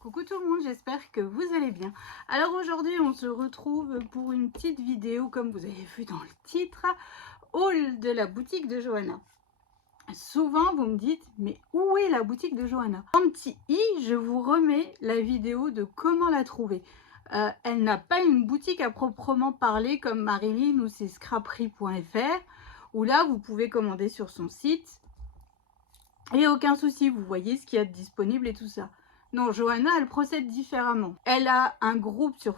Coucou tout le monde, j'espère que vous allez bien. Alors aujourd'hui on se retrouve pour une petite vidéo comme vous avez vu dans le titre, haul de la boutique de Johanna. Souvent vous me dites mais où est la boutique de Johanna? En petit i, je vous remets la vidéo de comment la trouver. Elle n'a pas une boutique à proprement parler comme Marilyn ou c'est scraperie.fr où là vous pouvez commander sur son site et aucun souci, vous voyez ce qu'il y a de disponible et tout ça. Non, Johanna, elle procède différemment. Elle a un groupe sur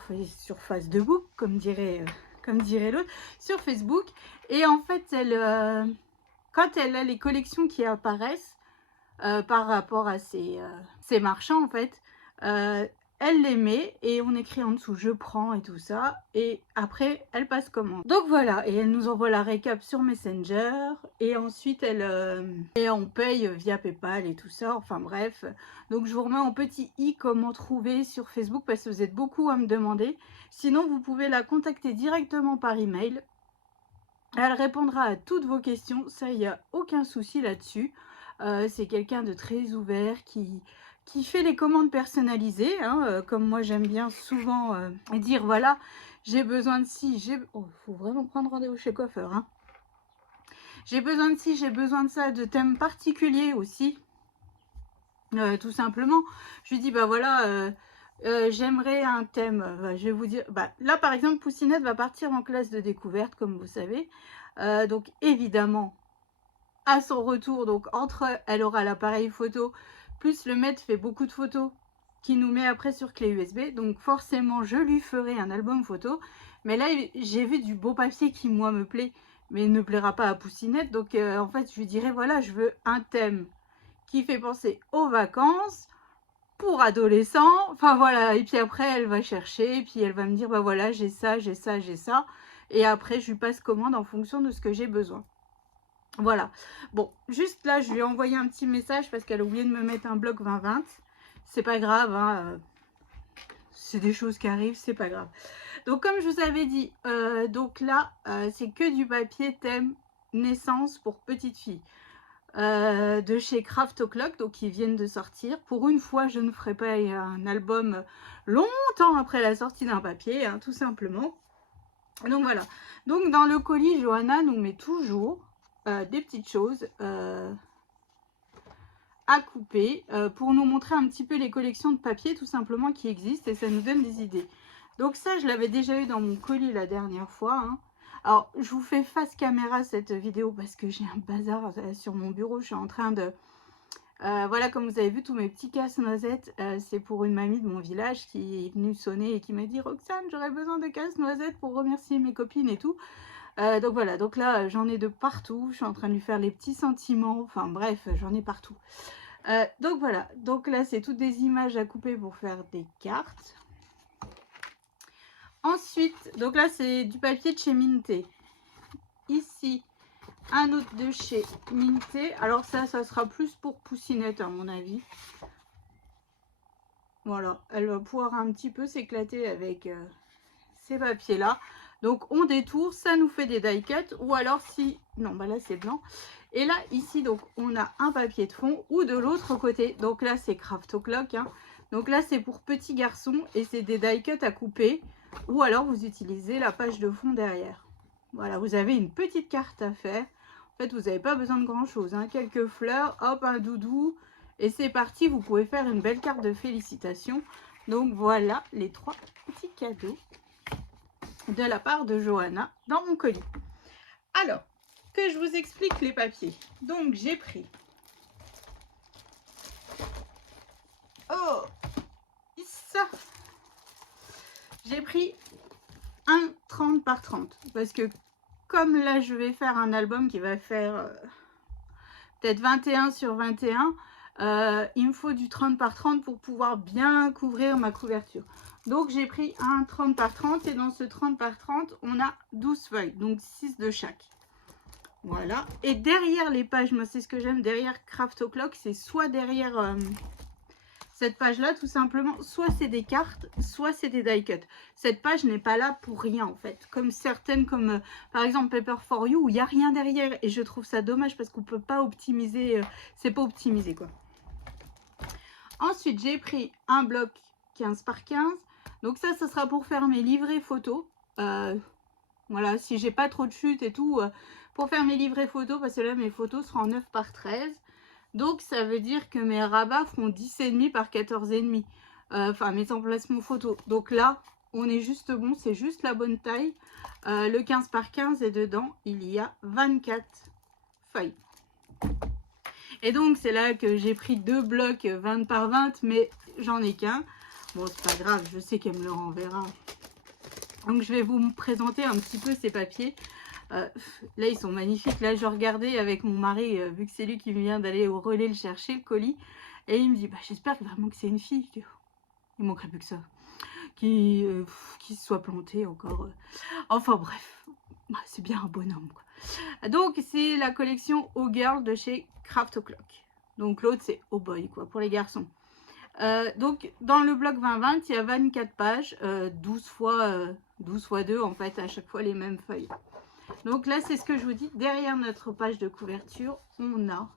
Facebook, comme dirait l'autre, sur Facebook. Et en fait, quand elle a les collections qui apparaissent par rapport à ses marchands, en fait, euh, elle les met et on écrit en dessous je prends et tout ça, et après elle passe commande. Donc voilà, et elle nous envoie la récap sur Messenger et ensuite et on paye via PayPal et tout ça, enfin bref. Donc je vous remets en petit i comment trouver sur Facebook parce que vous êtes beaucoup à me demander. Sinon vous pouvez la contacter directement par email. Elle répondra à toutes vos questions, ça il n'y a aucun souci là-dessus. C'est quelqu'un de très ouvert qui fait les commandes personnalisées, hein, comme moi j'aime bien souvent dire voilà, j'ai besoin de ci, faut vraiment prendre rendez-vous chez coiffeur, hein. J'ai besoin de ci, j'ai besoin de ça, de thèmes particuliers aussi, tout simplement. Je lui dis bah voilà, j'aimerais un thème, je vais vous dire, là par exemple Poussinette va partir en classe de découverte comme vous savez, donc évidemment à son retour, donc elle aura l'appareil photo, plus le maître fait beaucoup de photos qui nous met après sur clé USB, donc forcément je lui ferai un album photo, mais là j'ai vu du beau papier qui moi me plaît, mais ne plaira pas à Poussinette, donc en fait je lui dirai voilà, je veux un thème qui fait penser aux vacances, pour adolescents, enfin voilà, et puis après elle va chercher, et puis elle va me dire bah voilà, j'ai ça, j'ai ça, j'ai ça, et après je lui passe commande en fonction de ce que j'ai besoin. Voilà. Bon, juste là, je lui ai envoyé un petit message parce qu'elle a oublié de me mettre un bloc 2020. C'est pas grave, hein, c'est des choses qui arrivent, c'est pas grave. Donc, comme je vous avais dit, donc là, c'est que du papier thème naissance pour petite fille. De chez Craft O'Clock, donc ils viennent de sortir. Pour une fois, je ne ferai pas un album longtemps après la sortie d'un papier, hein, tout simplement. Donc voilà. Donc dans le colis, Johanna nous met toujours des petites choses à couper pour nous montrer un petit peu les collections de papier tout simplement qui existent et ça nous donne des idées. Donc ça, je l'avais déjà eu dans mon colis la dernière fois, hein. Alors, je vous fais face caméra cette vidéo parce que j'ai un bazar sur mon bureau. Je suis en train de... voilà, comme vous avez vu, tous mes petits casse-noisettes, c'est pour une mamie de mon village qui est venue sonner et qui m'a dit « Roxane, j'aurais besoin de casse-noisettes pour remercier mes copines et tout ». Donc voilà, donc là, j'en ai de partout. Je suis en train de lui faire les petits sentiments. Enfin bref, j'en ai partout. Donc voilà, donc là, c'est toutes des images à couper pour faire des cartes. Ensuite, donc là, c'est du papier de chez Minté. Ici, un autre de chez Minté. Alors ça sera plus pour Poussinette à mon avis. Voilà, elle va pouvoir un petit peu s'éclater avec ces papiers là. Donc on détourne, ça nous fait des die cuts, ou alors si, non bah là c'est blanc. Et là ici donc on a un papier de fond, ou de l'autre côté, donc là c'est Craft O'Clock, hein. Donc là c'est pour petits garçons et c'est des die cuts à couper, ou alors vous utilisez la page de fond derrière. Voilà, vous avez une petite carte à faire. En fait vous n'avez pas besoin de grand chose, hein. Quelques fleurs, hop, un doudou, et c'est parti, vous pouvez faire une belle carte de félicitations. Donc voilà les 3 petits cadeaux de la part de Johanna dans mon colis. Alors, que je vous explique les papiers. Donc j'ai pris... Oh, ça. J'ai pris un 30 par 30 parce que comme là je vais faire un album qui va faire peut-être 21 sur 21, il me faut du 30 par 30 pour pouvoir bien couvrir ma couverture. Donc j'ai pris un 30 par 30 et dans ce 30 par 30 on a 12 feuilles, donc 6 de chaque. Voilà, et derrière les pages, moi c'est ce que j'aime, derrière Craft O'Clock, c'est soit derrière cette page là tout simplement, soit c'est des cartes, soit c'est des die cuts. Cette page n'est pas là pour rien en fait, comme certaines, comme par exemple Paper for You, où il n'y a rien derrière, et je trouve ça dommage parce qu'on peut pas optimiser, c'est pas optimisé quoi. Ensuite, j'ai pris un bloc 15 par 15. Donc ça sera pour faire mes livrets photos. Voilà, si j'ai pas trop de chutes et tout, pour faire mes livrets photos, parce que là, mes photos seront en 9 par 13. Donc, ça veut dire que mes rabats feront 10,5 par 14,5. Enfin, mes emplacements photos. Donc là, on est juste bon, c'est juste la bonne taille. Le 15 par 15 et dedans, il y a 24 feuilles. Et donc, c'est là que j'ai pris 2 blocs 20 par 20, mais j'en ai qu'un. Bon, c'est pas grave, je sais qu'elle me le renverra. Donc, je vais vous présenter un petit peu ces papiers. Là, ils sont magnifiques. Là, je regardais avec mon mari, vu que c'est lui qui vient d'aller au relais le chercher, le colis. Et il me dit, bah, j'espère vraiment que c'est une fille. Il manquerait plus que ça. Qui se soit planté encore. Enfin, bref. Bah, c'est bien un bonhomme, quoi. Donc, c'est la collection Oh Girl de chez Craft O'Clock. Donc, l'autre, c'est Oh Boy, quoi, pour les garçons. Donc, dans le bloc 20-20, il y a 24 pages, 12 fois 2, en fait, à chaque fois les mêmes feuilles. Donc là, c'est ce que je vous dis. Derrière notre page de couverture, on a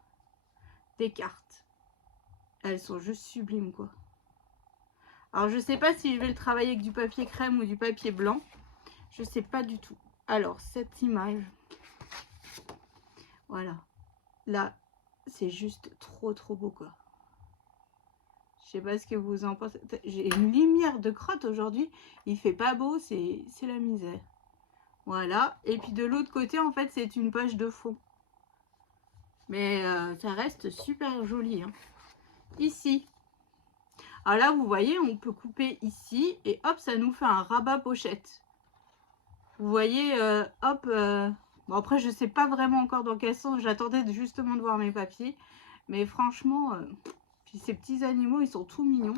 des cartes. Elles sont juste sublimes, quoi. Alors, je ne sais pas si je vais le travailler avec du papier crème ou du papier blanc. Je ne sais pas du tout. Alors, cette image. Voilà. Là, c'est juste trop, trop beau, quoi. Je sais pas ce que vous en pensez. J'ai une lumière de crotte aujourd'hui. Il fait pas beau, c'est la misère. Voilà. Et puis de l'autre côté, en fait, c'est une page de fond. Mais ça reste super joli. Hein. Ici. Alors là, vous voyez, on peut couper ici. Et hop, ça nous fait un rabat pochette. Vous voyez, hop. Bon, après, je sais pas vraiment encore dans quel sens. J'attendais justement de voir mes papiers. Mais franchement... Puis ces petits animaux, ils sont tout mignons.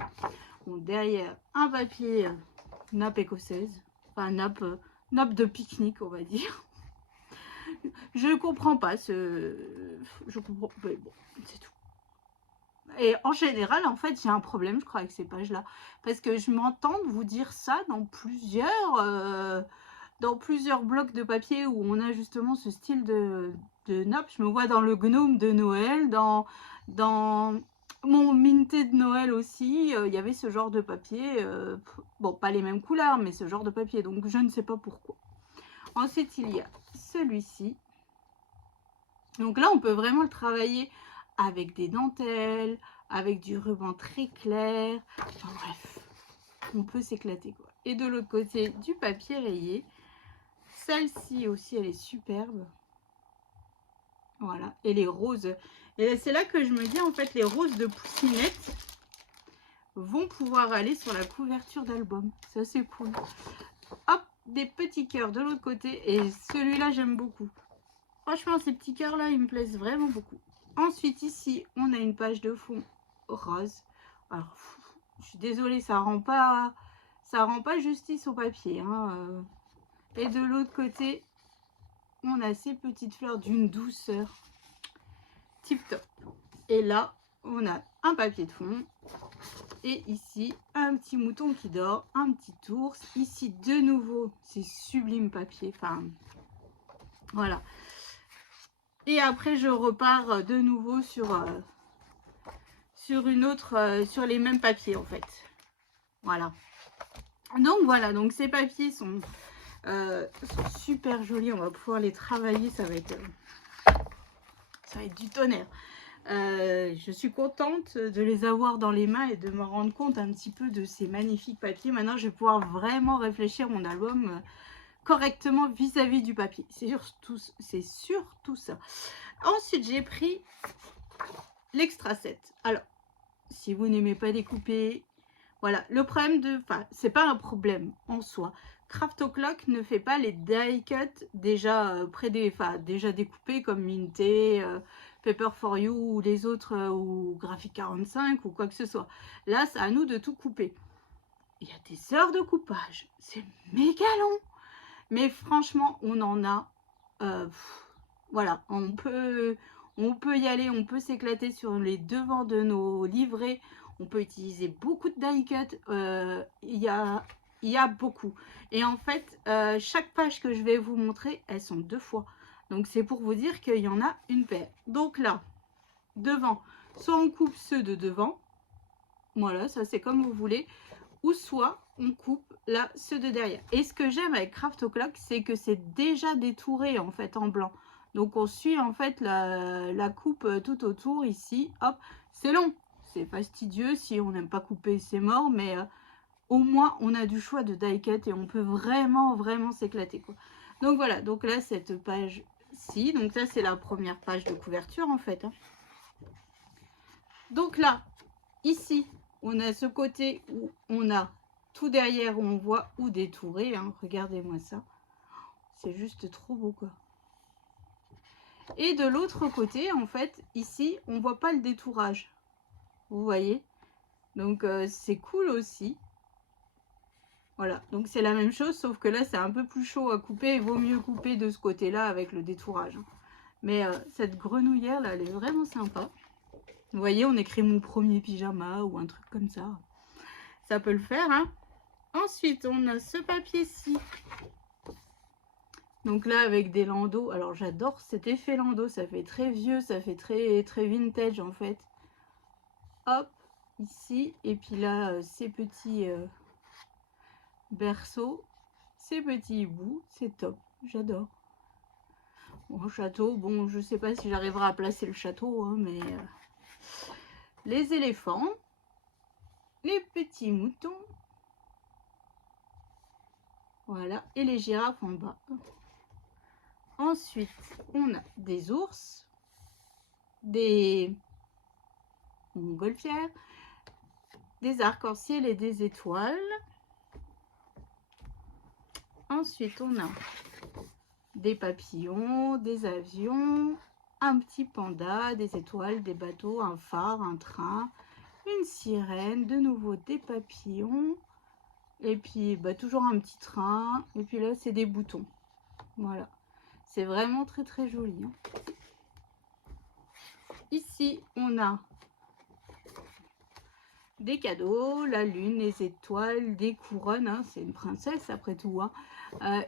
Bon, derrière, un papier nappe écossaise. Enfin, nappe de pique-nique, on va dire. Je comprends pas ce... Je comprends... Mais bon, c'est tout. Et en général, en fait, j'ai un problème, je crois, avec ces pages-là. Parce que je m'entends vous dire ça dans plusieurs blocs de papier où on a justement ce style de nappe. Je me vois dans le gnome de Noël, dans mon minté de Noël aussi, il y avait ce genre de papier. Bon, pas les mêmes couleurs, mais ce genre de papier. Donc, je ne sais pas pourquoi. Ensuite, il y a celui-ci. Donc là, on peut vraiment le travailler avec des dentelles, avec du ruban très clair. Enfin bref, on peut s'éclater, quoi. Et de l'autre côté, du papier rayé. Celle-ci aussi, elle est superbe. Voilà. Et les roses. Et c'est là que je me dis, en fait, les roses de Poussinette vont pouvoir aller sur la couverture d'album. Ça, c'est cool. Hop, des petits cœurs de l'autre côté. Et celui-là, j'aime beaucoup. Franchement, ces petits cœurs-là, ils me plaisent vraiment beaucoup. Ensuite, ici, on a une page de fond rose. Alors, je suis désolée, ça rend pas justice au papier. Hein. Et de l'autre côté, on a ces petites fleurs d'une douceur tip top. Et là, on a un papier de fond. Et ici, un petit mouton qui dort, un petit ours. Ici, de nouveau, c'est sublime papier. Enfin, voilà. Et après, je repars de nouveau sur une autre, sur les mêmes papiers, en fait. Voilà. Donc, voilà. Donc, ces papiers sont super jolis. On va pouvoir les travailler. Ça va être du tonnerre. Je suis contente de les avoir dans les mains et de me rendre compte un petit peu de ces magnifiques papiers. Maintenant, je vais pouvoir vraiment réfléchir mon album correctement vis-à-vis du papier. C'est surtout ça. Ensuite, j'ai pris l'extra set. Alors, si vous n'aimez pas découper, voilà. Le problème enfin, c'est pas un problème en soi. Craft O'Clock ne fait pas les die cut déjà déjà découpés comme Minté, Paper for You ou les autres ou Graphic 45 ou quoi que ce soit. Là, c'est à nous de tout couper. Il y a des heures de coupage. C'est méga long. Mais franchement, on en a. Voilà, on peut y aller, on peut s'éclater sur les devants de nos livrets. On peut utiliser beaucoup de die cut. Il y a beaucoup. Et en fait, chaque page que je vais vous montrer, elles sont 2 fois. Donc, c'est pour vous dire qu'il y en a une paire. Donc là, devant, soit on coupe ceux de devant, Voilà, ça c'est comme vous voulez. Ou soit on coupe là ceux de derrière. Et ce que j'aime avec Craft O'Clock, c'est que c'est déjà détouré en fait en blanc. Donc on suit en fait la coupe tout autour ici. Hop, c'est long, c'est fastidieux. Si on n'aime pas couper, c'est mort. Mais au moins on a du choix de die cut et on peut vraiment s'éclater quoi. Donc voilà, donc là cette page-ci, donc ça c'est la première page de couverture en fait. Hein. Donc là, ici, on a ce côté où on a tout derrière où on voit où détourer. Hein. Regardez-moi ça. C'est juste trop beau quoi. Et de l'autre côté, en fait, ici, on voit pas le détourage. Vous voyez? Donc c'est cool aussi. Voilà, donc c'est la même chose, sauf que là, c'est un peu plus chaud à couper. Il vaut mieux couper de ce côté-là avec le détourage. Hein. Mais cette grenouillère, là, elle est vraiment sympa. Vous voyez, on écrit mon premier pyjama ou un truc comme ça. Ça peut le faire, hein. Ensuite, on a ce papier-ci. Donc là, avec des landaux. Alors, j'adore cet effet landau. Ça fait très vieux, ça fait très vintage, en fait. Hop, ici. Et puis là, ces petits berceaux, ces petits hiboux. C'est top. J'adore. Bon, château, bon, je sais pas si j'arriverai à placer le château, hein, mais... les éléphants. Les petits moutons. Voilà. Et les girafes en bas. Ensuite, on a des ours, des montgolfières, des arcs-en-ciel et des étoiles. Ensuite, on a des papillons, des avions, un petit panda, des étoiles, des bateaux, un phare, un train, une sirène, de nouveau des papillons, et puis toujours un petit train, et puis là, c'est des boutons. Voilà. C'est vraiment très joli. Hein. Ici, on a des cadeaux, la lune, les étoiles, des couronnes, hein, c'est une princesse après tout, hein,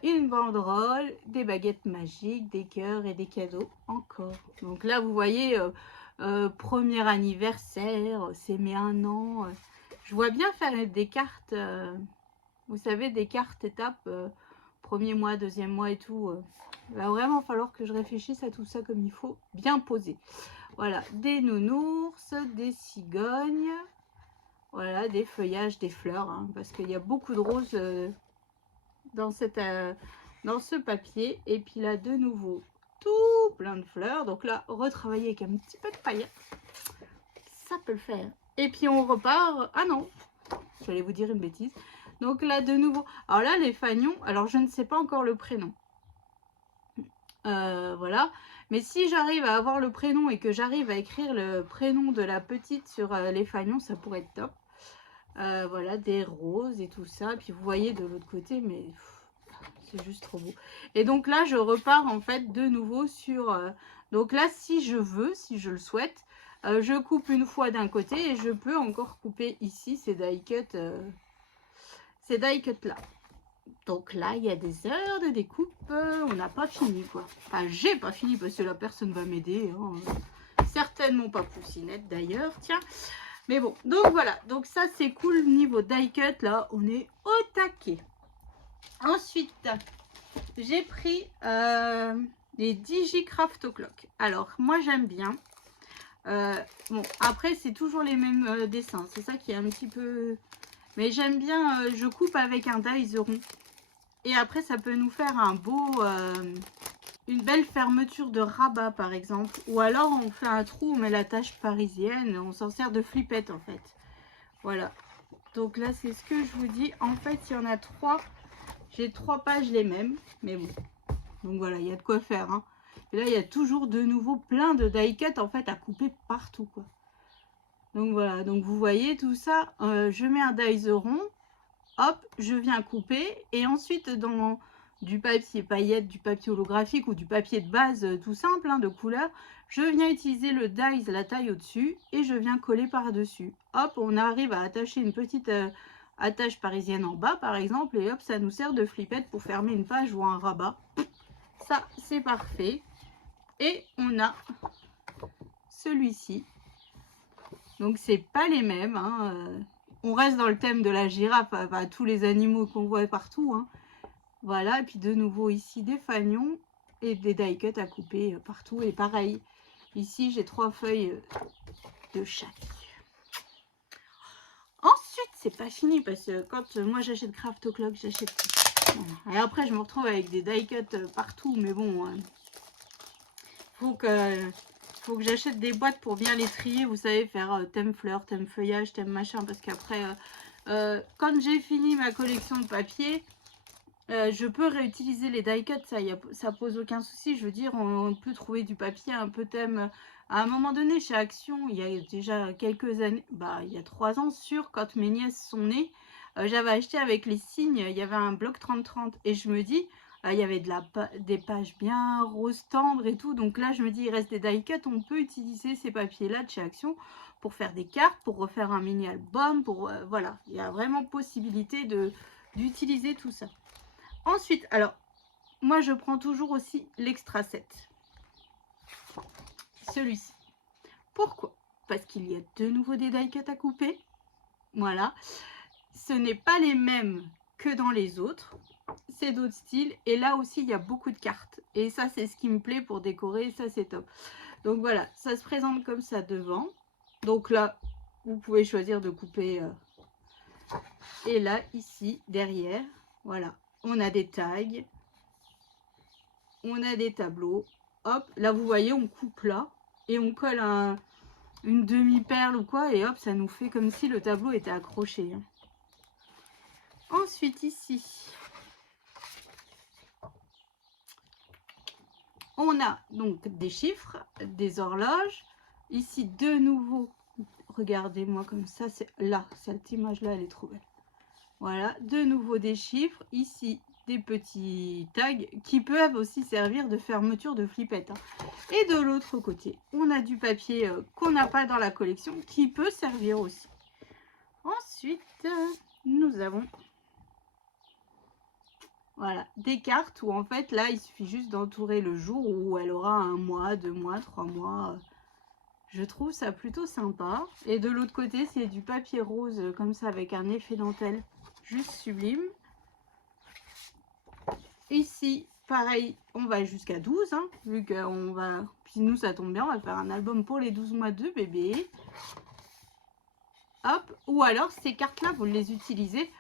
une banderole, des baguettes magiques, des cœurs et des cadeaux encore. Donc là, vous voyez, premier anniversaire, c'est mes 1 an. Je vois bien faire des cartes, vous savez, des cartes étapes, premier mois, deuxième mois et tout. Il va vraiment falloir que je réfléchisse à tout ça comme il faut, bien posé. Voilà, des nounours, des cigognes. Voilà, des feuillages, des fleurs, hein, parce qu'il y a beaucoup de roses dans ce papier. Et puis là, de nouveau, tout plein de fleurs. Donc là, retravailler avec un petit peu de paillettes, ça peut le faire. Et puis on repart... Ah non, j'allais vous dire une bêtise. Donc là, de nouveau... Alors là, les fanions, alors je ne sais pas encore le prénom. Voilà. Mais si j'arrive à avoir le prénom et que j'arrive à écrire le prénom de la petite sur les fanions, ça pourrait être top. Voilà, des roses et tout ça. Puis vous voyez de l'autre côté, mais c'est juste trop beau. Et donc là, je repars en fait de nouveau sur... donc là, si je veux, si je le souhaite, je coupe une fois d'un côté et je peux encore couper ici ces die cut là. Donc là, il y a des heures de découpe. On n'a pas fini, quoi. Enfin, j'ai pas fini parce que la personne va m'aider. Hein. Certainement pas Poussinette, d'ailleurs. Tiens. Mais bon, donc voilà. Donc ça, c'est cool. Niveau die cut, là, on est au taquet. Ensuite, j'ai pris les Digicraft O'Clock. Alors, moi, j'aime bien. Bon, après, c'est toujours les mêmes dessins. C'est ça qui est un petit peu... Mais j'aime bien, je coupe avec un dies rond. Et après, ça peut nous faire un beau, une belle fermeture de rabat, par exemple. Ou alors, on fait un trou, on met la tache parisienne. On s'en sert de flippette, en fait. Voilà. Donc là, c'est ce que je vous dis. En fait, il y en a 3. J'ai 3 pages les mêmes. Mais bon. Donc voilà, il y a de quoi faire. Hein. Et là, il y a toujours de nouveau plein de die cut, en fait, à couper partout, quoi. Donc voilà. Donc vous voyez tout ça. Je mets un dies rond. Hop, je viens couper et ensuite dans du papier paillette, du papier holographique ou du papier de base tout simple hein, de couleur, je viens utiliser le dies, la taille au-dessus et je viens coller par-dessus. Hop, on arrive à attacher une petite attache parisienne en bas par exemple et hop, ça nous sert de flippette pour fermer une page ou un rabat. Ça, c'est parfait. Et on a celui-ci. Donc c'est pas les mêmes, hein. On reste dans le thème de la girafe, tous les animaux qu'on voit partout, hein. Voilà, et puis de nouveau ici des fanions et des die cuts à couper partout. Et pareil, ici j'ai 3 feuilles de chaque. Ensuite, c'est pas fini parce que quand moi j'achète Craft O'Clock, j'achète. Voilà. Et après, je me retrouve avec des die cuts partout, mais bon, faut que j'achète des boîtes pour bien les trier. Vous savez, faire thème fleurs, thème feuillage, thème machin, parce qu'après, quand j'ai fini ma collection de papier, je peux réutiliser les die cuts, ça pose aucun souci. Je veux dire, on peut trouver du papier un peu thème. À un moment donné, chez Action, il y a déjà quelques années, il y a 3 ans sûr, quand mes nièces sont nées, j'avais acheté avec les signes, il y avait un bloc 30-30 et je me dis, il y avait des pages bien rose tendre et tout. Donc là, je me dis, il reste des die cuts, on peut utiliser ces papiers-là de chez Action pour faire des cartes, pour refaire un mini-album, voilà, il y a vraiment possibilité d'utiliser tout ça. Ensuite, alors, moi je prends toujours aussi l'extra set. Celui-ci. Pourquoi? Parce qu'il y a de nouveau des die cuts à couper. Voilà. Ce n'est pas les mêmes que dans les autres. C'est d'autres styles. Et là aussi, il y a beaucoup de cartes. Et ça, c'est ce qui me plaît pour décorer. Ça, c'est top. Donc voilà, ça se présente comme ça devant. Donc là, vous pouvez choisir de couper. Et là, ici, derrière, voilà, on a des tags. On a des tableaux. Hop, là, vous voyez, on coupe là. Et on colle une demi-perle ou quoi. Et hop, ça nous fait comme si le tableau était accroché. Ensuite, ici, on a donc des chiffres, des horloges. Ici, de nouveau, regardez-moi comme ça. C'est là, cette image-là, elle est trop belle. Voilà, de nouveau des chiffres. Ici, des petits tags qui peuvent aussi servir de fermeture de flippette. Et de l'autre côté, on a du papier qu'on n'a pas dans la collection qui peut servir aussi. Ensuite, nous avons voilà, des cartes où en fait là, il suffit juste d'entourer le jour où elle aura 1 mois, 2 mois, 3 mois. Je trouve ça plutôt sympa. Et de l'autre côté, c'est du papier rose comme ça avec un effet dentelle juste sublime. Ici, pareil, on va jusqu'à 12, hein, vu qu'on va... Puis nous, ça tombe bien, on va faire un album pour les 12 mois de bébé. Hop, ou alors, ces cartes-là, vous les utilisez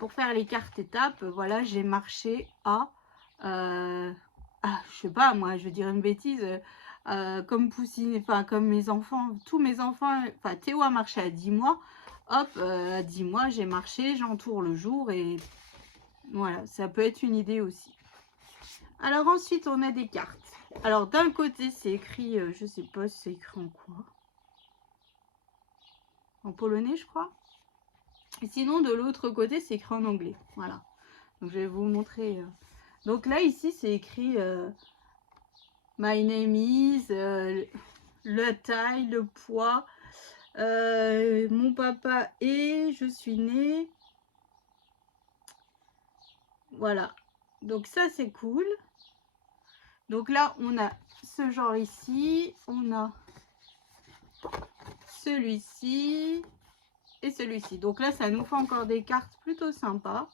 pour faire les cartes étapes. Voilà, j'ai marché à... je sais pas, moi, je veux dire une bêtise. Comme Poussine, enfin, comme mes enfants, tous mes enfants... Enfin, Théo a marché à 10 mois. Hop, à 10 mois, j'ai marché, j'entoure le jour et... Voilà, ça peut être une idée aussi. Alors ensuite, on a des cartes. Alors d'un côté, c'est écrit, je sais pas si c'est écrit en quoi. En polonais, je crois. Et sinon, de l'autre côté, c'est écrit en anglais. Voilà. Donc je vais vous montrer. Donc là, ici, c'est écrit My name is, la taille, le poids, mon papa et je suis née. Voilà. Donc ça, c'est cool. Donc là, on a ce genre ici, on a celui-ci et celui-ci. Donc là, ça nous fait encore des cartes plutôt sympas.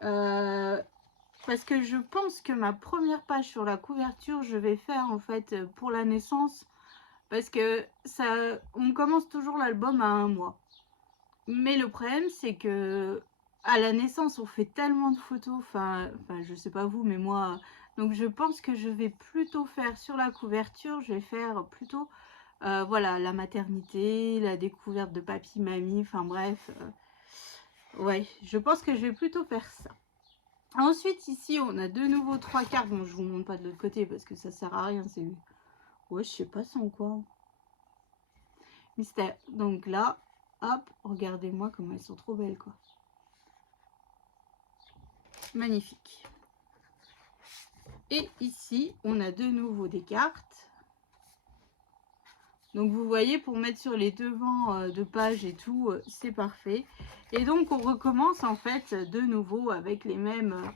Parce que je pense que ma première page sur la couverture, je vais faire en fait pour la naissance. Parce que ça, on commence toujours l'album à 1 mois. Mais le problème, c'est que à la naissance, on fait tellement de photos. Enfin, je sais pas vous, mais moi... Donc je pense que je vais plutôt faire sur la couverture, je vais faire plutôt voilà, la maternité, la découverte de papy, mamie, enfin bref. Ouais, je pense que je vais plutôt faire ça. Ensuite, ici, on a de nouveau 3 cartes. Bon, je vous montre pas de l'autre côté parce que ça sert à rien. C'est... Ouais, je sais pas sans quoi. Mystère. Donc là, hop, regardez-moi comme elles sont trop belles, quoi. Magnifique. Et ici, on a de nouveau des cartes. Donc vous voyez, pour mettre sur les devants de page et tout, c'est parfait. Et donc on recommence en fait de nouveau avec les mêmes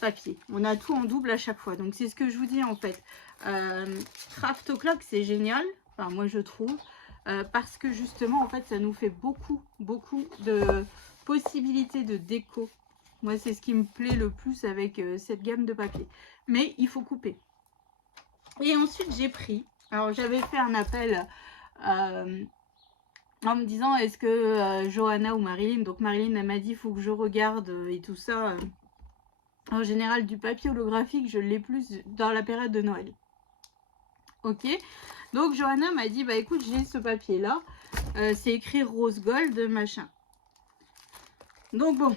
papiers. On a tout en double à chaque fois. Donc c'est ce que je vous dis en fait. Craft O'Clock, c'est génial. enfin moi je trouve, parce que justement en fait ça nous fait beaucoup de possibilités de déco. Moi c'est ce qui me plaît le plus avec cette gamme de papier, mais il faut couper. Et ensuite j'ai pris, alors j'avais fait un appel en me disant est-ce que Johanna ou Marilyn, donc Marilyn elle m'a dit il faut que je regarde et tout ça, en général du papier holographique je l'ai plus dans la période de Noël. Ok, donc Johanna m'a dit bah écoute j'ai ce papier là, c'est écrit rose gold machin. Donc bon,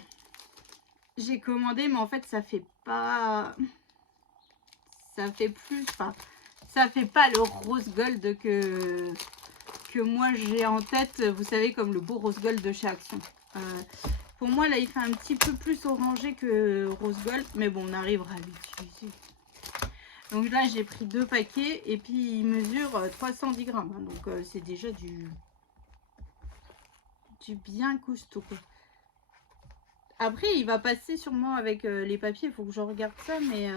j'ai commandé mais en fait ça fait pas, ça fait plus, enfin ça fait pas le rose gold que moi j'ai en tête, vous savez, comme le beau rose gold de chez Action. Pour moi là il fait un petit peu plus orangé que rose gold, mais bon on arrivera à l'utiliser. Donc là j'ai pris 2 paquets et puis il mesure 310 grammes, hein, donc c'est déjà du bien costaud quoi. Après il va passer sûrement avec les papiers, il faut que je regarde ça, mais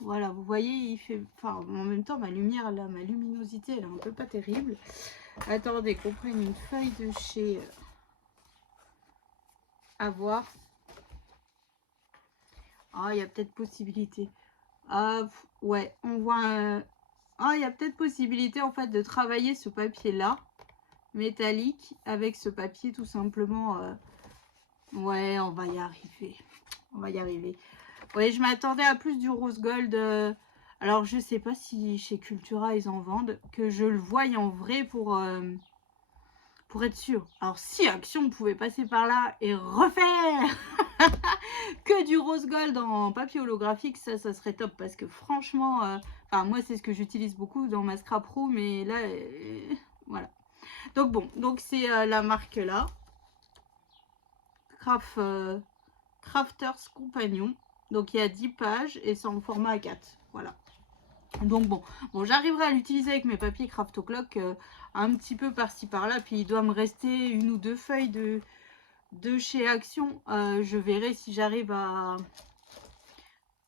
voilà, vous voyez il fait, enfin en même temps ma lumière là, ma luminosité elle est un peu pas terrible. Attendez qu'on prenne une feuille de chez Avoir. Ah, il y a peut-être possibilité. Ah, ouais, on voit ah, il y a peut-être possibilité en fait de travailler ce papier là métallique avec ce papier tout simplement. Ouais, on va y arriver. On va y arriver. Ouais, je m'attendais à plus du rose gold. Alors, je sais pas si chez Cultura ils en vendent, que je le voie en vrai pour être sûr. Alors, si Action pouvait passer par là et refaire que du rose gold en papier holographique, ça serait top parce que franchement, enfin, moi c'est ce que j'utilise beaucoup dans ma scrap room, mais là, voilà. Donc bon, donc c'est la marque là, Crafters Compagnon. Donc il y a 10 pages et c'est en format A4. Voilà. Donc bon, j'arriverai à l'utiliser avec mes papiers Craft O'Clock un petit peu par-ci par-là. Puis il doit me rester 1 ou 2 feuilles de chez Action. Je verrai si j'arrive à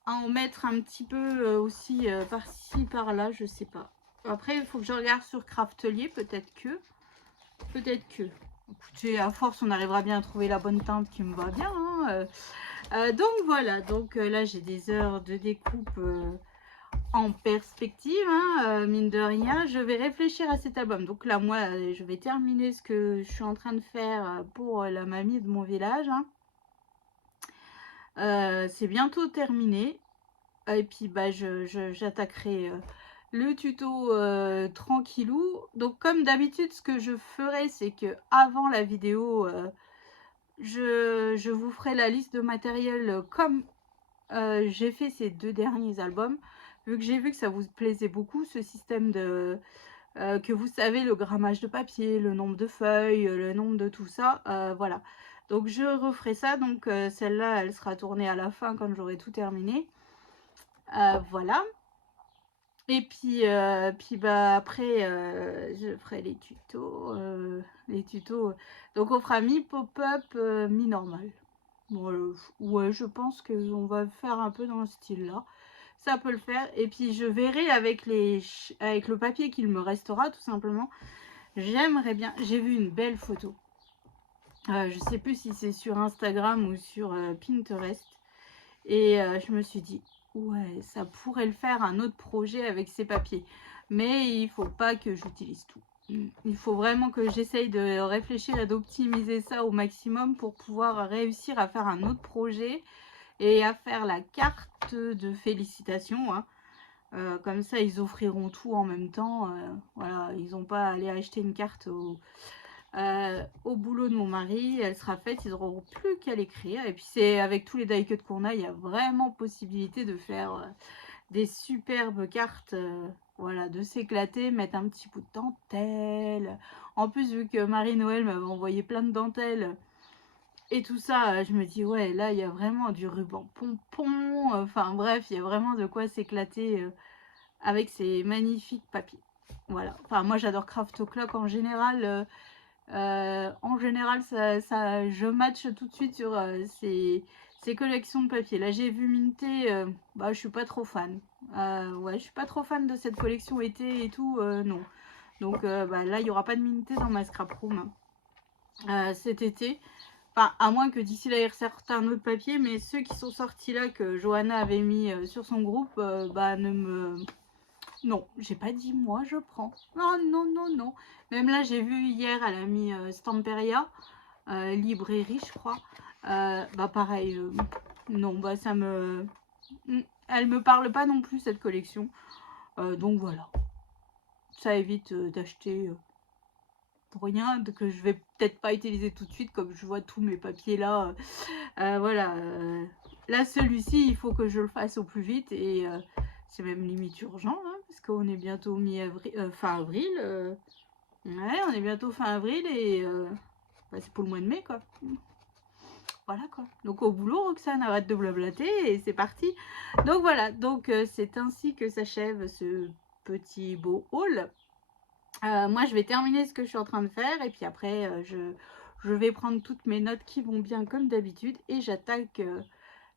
en mettre un petit peu aussi par-ci par-là, je sais pas. Après, il faut que je regarde sur Craftelier, peut-être que. Écoutez, à force, on arrivera bien à trouver la bonne teinte qui me va bien. Hein. Donc voilà, donc là j'ai des heures de découpe en perspective, hein, mine de rien. Je vais réfléchir à cet album. Donc là, moi, je vais terminer ce que je suis en train de faire pour la mamie de mon village. Hein. C'est bientôt terminé. Et puis bah j'attaquerai le tuto tranquillou. Donc comme d'habitude ce que je ferai c'est que avant la vidéo je vous ferai la liste de matériel comme j'ai fait ces 2 derniers albums, vu que j'ai vu que ça vous plaisait beaucoup ce système de que vous savez le grammage de papier, le nombre de feuilles, le nombre de tout ça, voilà. Donc je referai ça, donc celle-là elle sera tournée à la fin quand j'aurai tout terminé. Voilà. Et puis bah après je ferai les tutos. Donc on fera mi pop-up, mi normal. Bon, ouais, je pense qu'on va faire un peu dans le style là. Ça peut le faire. Et puis je verrai avec le papier qu'il me restera tout simplement. J'aimerais bien. J'ai vu une belle photo. Je sais plus si c'est sur Instagram ou sur Pinterest. Et je me suis dit, ouais, ça pourrait le faire un autre projet avec ces papiers. Mais il faut pas que j'utilise tout. Il faut vraiment que j'essaye de réfléchir et d'optimiser ça au maximum pour pouvoir réussir à faire un autre projet et à faire la carte de félicitations. Hein. Comme ça, ils offriront tout en même temps. Voilà, ils n'ont pas à aller acheter une carte au boulot de mon mari, elle sera faite, ils n'auront plus qu'à l'écrire. Et puis c'est avec tous les die cuts qu'on a, il y a vraiment possibilité de faire des superbes cartes, voilà, de s'éclater, mettre un petit bout de dentelle. En plus, vu que Marie-Noël m'avait envoyé plein de dentelles et tout ça, je me dis, ouais, là, il y a vraiment du ruban pompon. Enfin bref, il y a vraiment de quoi s'éclater avec ces magnifiques papiers. Voilà, enfin moi j'adore Craft O'Clock en général. Je match tout de suite sur ces collections de papier. Là, j'ai vu Minté, bah, je suis pas trop fan. Ouais, je suis pas trop fan de cette collection été et tout, non. Donc là, il n'y aura pas de Minté dans ma scrap room cet été. Enfin, à moins que d'ici là, il ressorte un autre papier. Mais ceux qui sont sortis là, que Johanna avait mis sur son groupe, ne me... Non, j'ai pas dit moi, je prends. Non, non, non, non. Même là, j'ai vu hier, elle a mis Stamperia, librairie, je crois. Pareil, non, ça me... Elle me parle pas non plus, cette collection. Donc voilà. Ça évite d'acheter pour rien, que je vais peut-être pas utiliser tout de suite, comme je vois tous mes papiers là. Voilà. Là, celui-ci, il faut que je le fasse au plus vite. Et c'est même limite urgent, hein, parce qu'on est bientôt mi-avril, fin avril. Ouais, on est bientôt fin avril et c'est pour le mois de mai, quoi. Voilà, quoi. Donc au boulot, Roxane, arrête de blablater et c'est parti. Donc voilà, donc c'est ainsi que s'achève ce petit beau haul. Moi, je vais terminer ce que je suis en train de faire et puis après, je vais prendre toutes mes notes qui vont bien comme d'habitude et j'attaque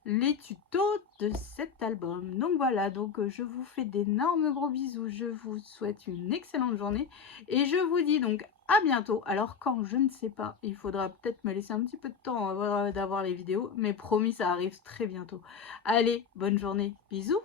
les tutos de cet album. Donc voilà, donc je vous fais d'énormes gros bisous, je vous souhaite une excellente journée et je vous dis donc à bientôt. Alors quand, je ne sais pas, il faudra peut-être me laisser un petit peu de temps d'avoir les vidéos, mais promis, ça arrive très bientôt. Allez, bonne journée, bisous.